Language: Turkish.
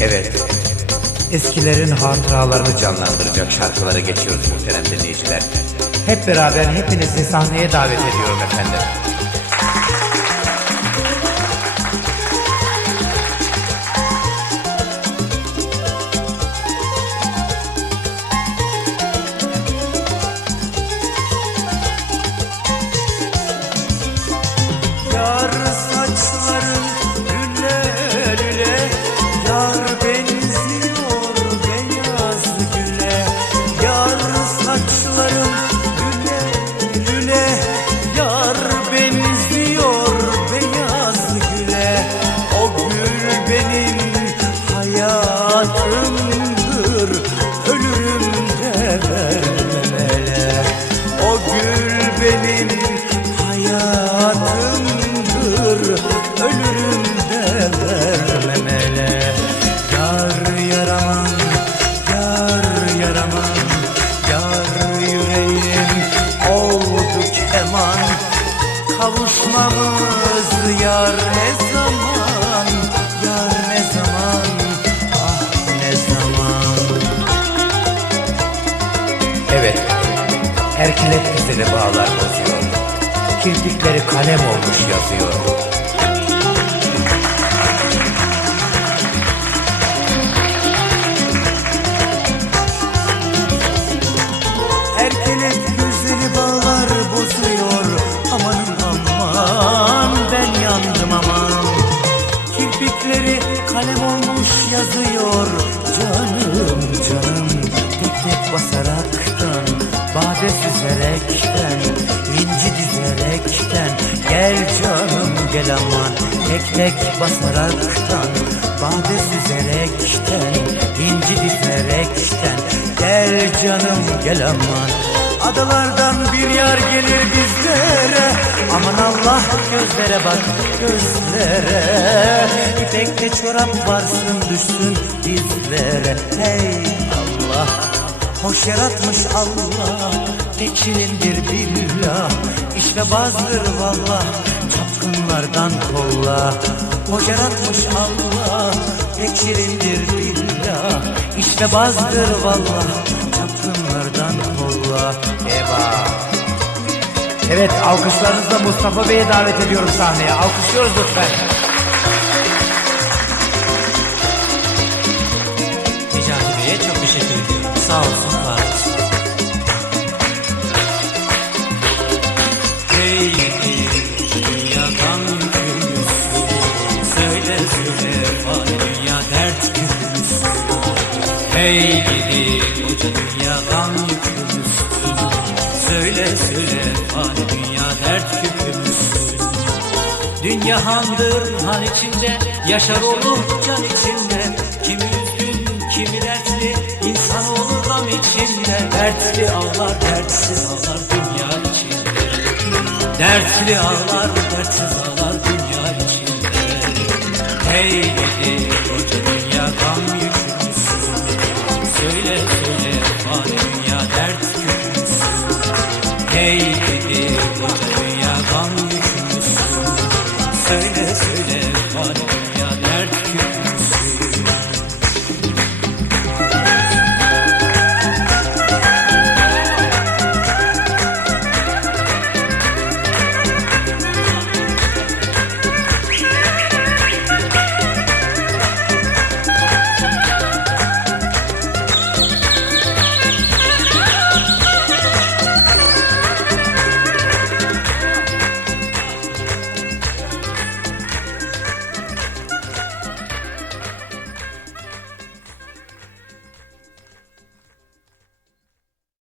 Evet. Eskilerin hatıralarını canlandıracak şarkılara geçiyoruz muhterem dinleyiciler. Hep beraber hepinizi sahneye davet ediyorum efendim. Hayatımdır Ölürüm de vermemele Yar yaraman, yar yaraman Yar yüreğim oldu keman Kavuşmamız yar ne zaman Yar ne zaman, ah ne zaman Evet. Erkelek güzeli bağlar bozuyor. Kirpikleri kalem olmuş yazıyor. Erkelek güzeli bağlar bozuyor. Amanın aman ben yandım aman. Kirpikleri kalem olmuş yazıyor. Canım canım tek tek basaraktan Bade süzerekten inci aman tek tek basaraktan Bade süzerekten inci dizerekten Gel canım gel aman. Adalardan bir yar gelir bizlere. Aman Allah gözlere bak gözlere. İpekte çorap varsın düşsün dizlere Hey Allah Hoş yaratmış Allah. Tekinindir billah İşte bazdır vallah Çapkınlardan kolla Hoş yaratmış Allah Tekinindir billah İşte bazdır vallah Çapkınlardan kolla Eyvah Evet alkışlarınızla Mustafa Bey'i davet ediyorum sahneye. Alkışlıyoruz lütfen. Hey gidi koca dünyadan yükümlüsün Söyle söyle fani dünya dert küpümüzsün Dünya handır han içinde Yaşar olur can içinde. Kimi üzgün kimi dertli insan olur gam içinde. Dertli ağlar dertsiz ağlar dünya içinde. Dertli ağlar dertsiz ağlar dünya içinde. Hey gidi söyle söyle bari